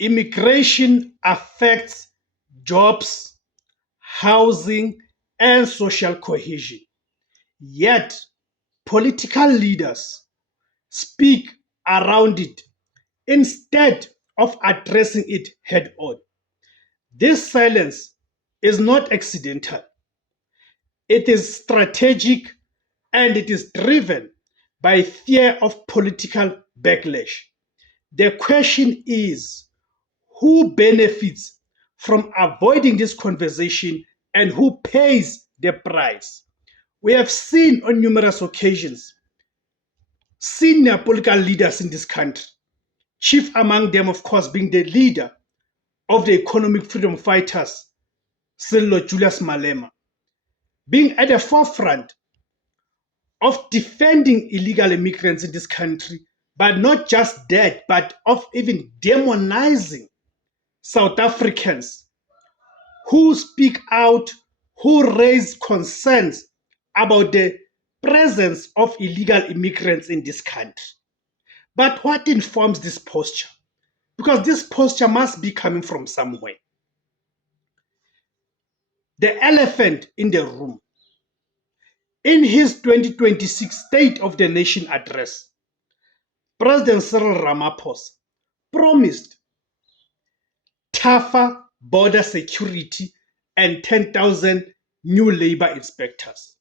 Immigration affects jobs, housing, and social cohesion. Yet, political leaders speak around it instead of addressing it head on. This silence is not accidental, it is strategic, and it is driven by fear of political backlash. The question is, who benefits from avoiding this conversation and who pays the price? We have seen on numerous occasions senior political leaders in this country, chief among them, of course, being the leader of the economic freedom fighters, Sello Julius Malema, being at the forefront of defending illegal immigrants in this country, but not just that, but of even demonizing South Africans who speak out, who raise concerns about the presence of illegal immigrants in this country. But what informs this posture? Because this posture must be coming from somewhere. The elephant in the room. In his 2026 State of the Nation address, President Cyril Ramaphosa promised tougher border security and 10,000 new labor inspectors.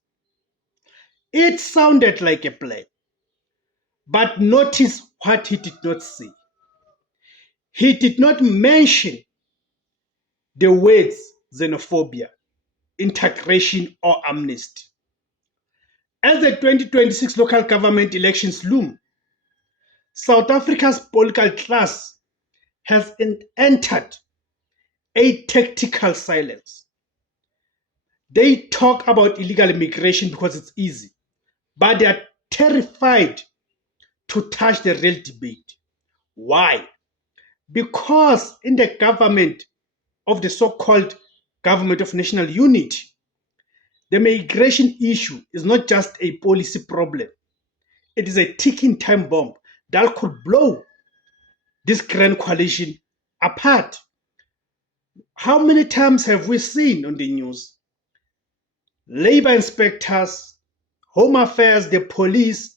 It sounded like a plan, but notice what he did not say. He did not mention the words xenophobia, integration, or amnesty. As the 2026 local government elections loom, South Africa's political class has entered a tactical silence. They talk about illegal immigration because it's easy, but they are terrified to touch the real debate. Why? Because in the government of the so-called government of national unity, the migration issue is not just a policy problem. It is a ticking time bomb that could blow this grand coalition apart. How many times have we seen on the news labor inspectors, home affairs, the police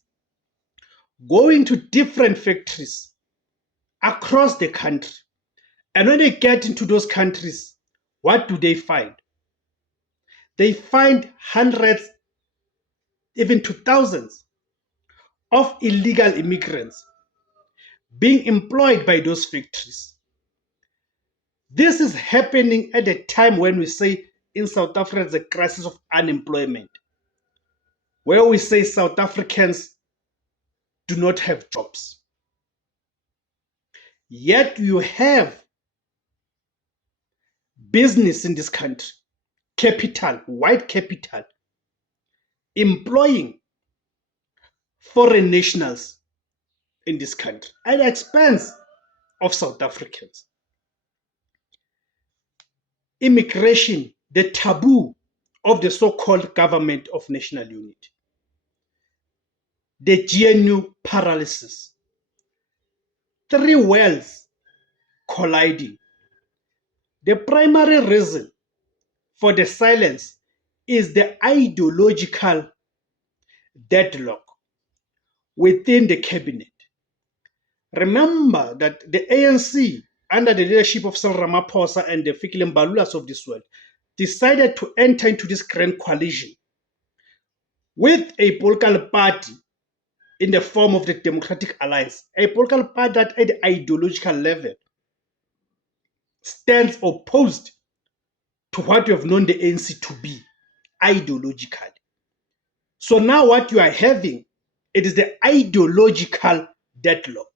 going to different factories across the country? And when they get into those countries, what do they find? They find hundreds, even to thousands of illegal immigrants being employed by those factories. This is happening at a time when we say in South Africa there's a crisis of unemployment, where we say South Africans do not have jobs. Yet you have business in this country, capital, white capital, employing foreign nationals in this country at the expense of South Africans. Immigration, the taboo of the so-called government of national unity. The GNU paralysis. Three worlds colliding. The primary reason for the silence is the ideological deadlock within the cabinet. Remember that the ANC, under the leadership of Cyril Ramaphosa and the Fikile Mbalulas of this world, decided to enter into this grand coalition with a political party in the form of the Democratic Alliance, a political party that at the ideological level stands opposed to what you have known the ANC to be, ideological. So now what you are having, it is the ideological deadlock,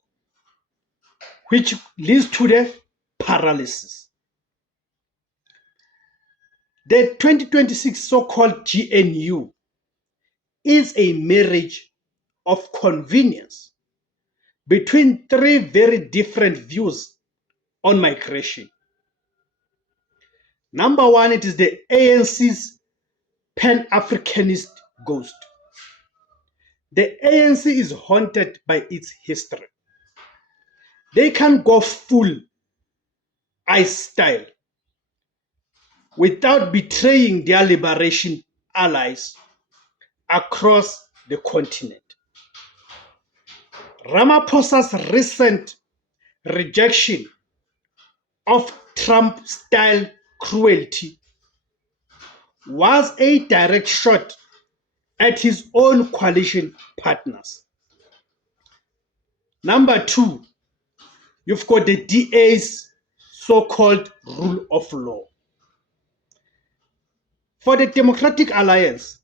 which leads to the paralysis. The 2026 so-called GNU is a marriage of convenience between three very different views on migration. Number one, it is the ANC's Pan-Africanist ghost. The ANC is haunted by its history. They can't go full ICE style, without betraying their liberation allies across the continent. Ramaphosa's recent rejection of Trump-style cruelty was a direct shot at his own coalition partners. Number two, you've got the DA's so-called rule of law. For the Democratic Alliance,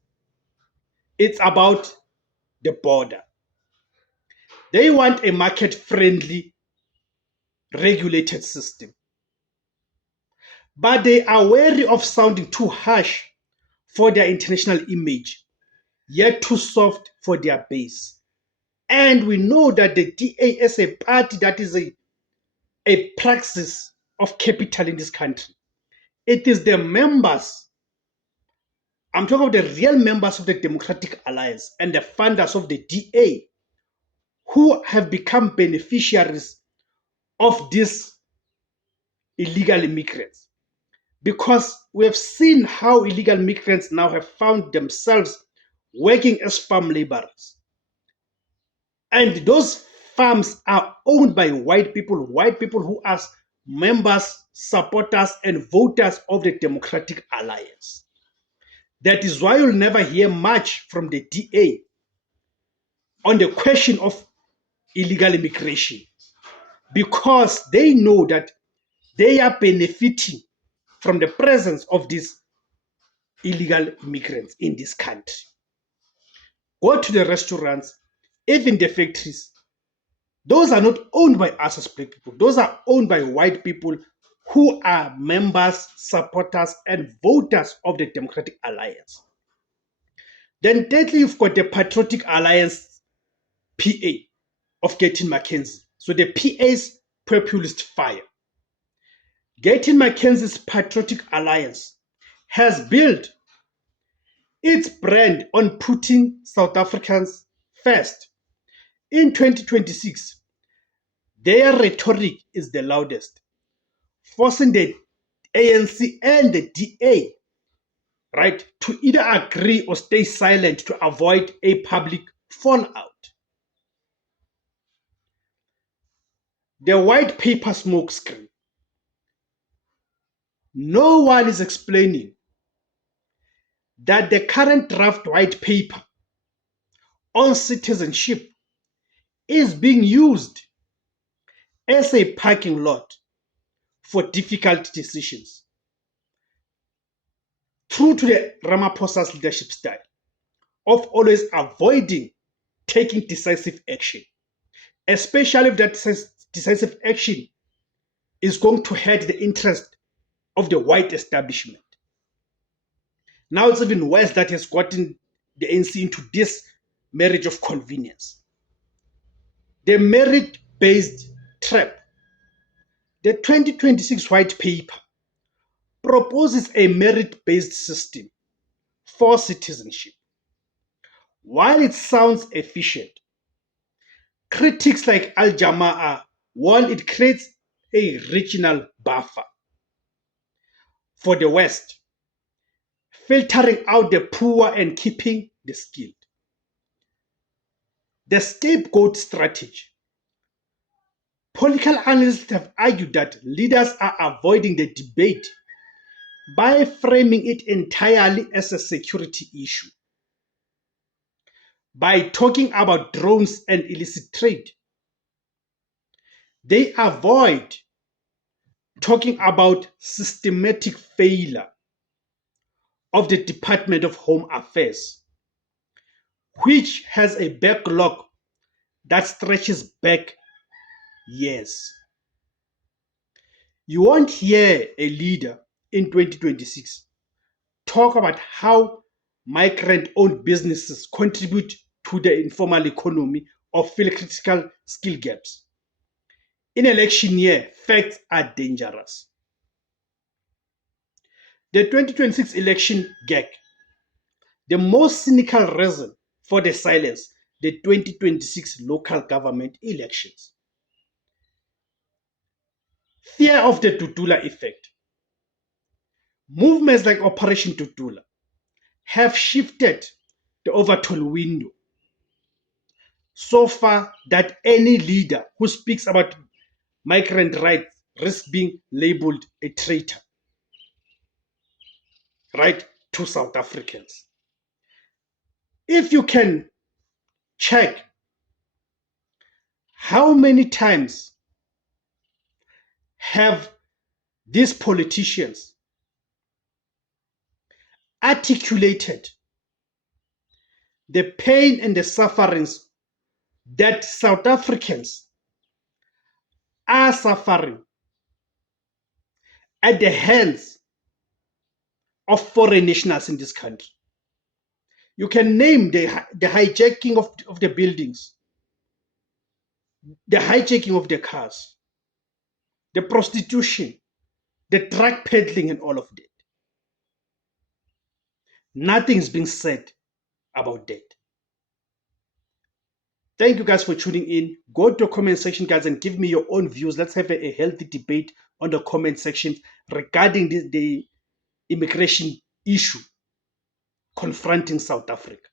it's about the border. They want a market-friendly, regulated system. But they are wary of sounding too harsh for their international image, yet too soft for their base. And we know that the DA is a party that is a praxis of capital in this country. It is the members, I'm talking about the real members of the Democratic Alliance and the funders of the DA, who have become beneficiaries of these illegal immigrants. Because we have seen how illegal migrants now have found themselves working as farm laborers. And those farms are owned by white people who are members, supporters, and voters of the Democratic Alliance. That is why you'll never hear much from the DA on the question of illegal immigration, because they know that they are benefiting from the presence of these illegal immigrants in this country. Go to the restaurants, even the factories. Those are not owned by us as black people. Those are owned by white people who are members, supporters, and voters of the Democratic Alliance. Then thirdly, you've got the Patriotic Alliance PA of Gayton McKenzie. So the PA's populist fire. Gayton McKenzie's Patriotic Alliance has built its brand on putting South Africans first. In 2026, their rhetoric is the loudest, forcing the ANC and the DA, right, to either agree or stay silent to avoid a public fallout. The white paper smokescreen. No one is explaining that the current draft white paper on citizenship is being used as a parking lot for difficult decisions. True to the Ramaphosa's leadership style of always avoiding taking decisive action, especially if that decisive action is going to hurt the interest of the white establishment. Now it's even worse that has gotten the ANC into this marriage of convenience. The merit-based trap. The 2026 white paper proposes a merit-based system for citizenship. While it sounds efficient, critics like Al Jamaa warn it creates a regional buffer for the West, filtering out the poor and keeping the skilled. The scapegoat strategy. Political analysts have argued that leaders are avoiding the debate by framing it entirely as a security issue. By talking about drones and illicit trade, they avoid talking about systematic failure of the Department of Home Affairs, which has a backlog that stretches back years. You won't hear a leader in 2026 talk about how migrant-owned businesses contribute to the informal economy or fill critical skill gaps. In election year, facts are dangerous. The 2026 election gag. The most cynical reason for the silence, the 2026 local government elections. fear of the Dudula effect. Movements like Operation Dudula have shifted the Overton window so far that any leader who speaks about migrant rights risks being labeled a traitor, right, to South Africans. If you can check how many times have these politicians articulated the pain and the sufferings that South Africans are suffering at the hands of foreign nationals in this country. You can name the hijacking of the buildings, the hijacking of the cars, the prostitution, the drug peddling, and all of that. Nothing is being said about that. Thank you guys for tuning in. Go to the comment section, guys, and give me your own views. Let's have a healthy debate on the comment section regarding the immigration issue confronting South Africa.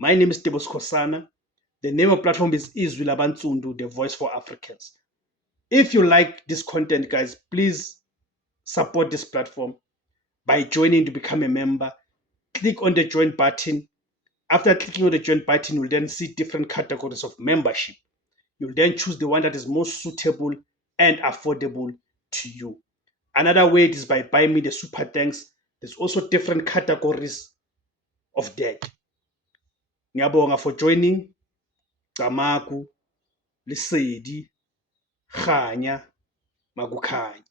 My name is Tebos Kosana. The name of the platform is Izwi Labansundu, the voice for Africans. If you like this content, guys, please support this platform by joining to become a member. Click on the join button. After clicking on the join button, you'll then see different categories of membership. You'll then choose the one that is most suitable and affordable to you. Another way is by buying me the super thanks. There's also different categories of that. Ngiyabonga for joining. Gamaku, Lesedi, Khanya, Makukhanya.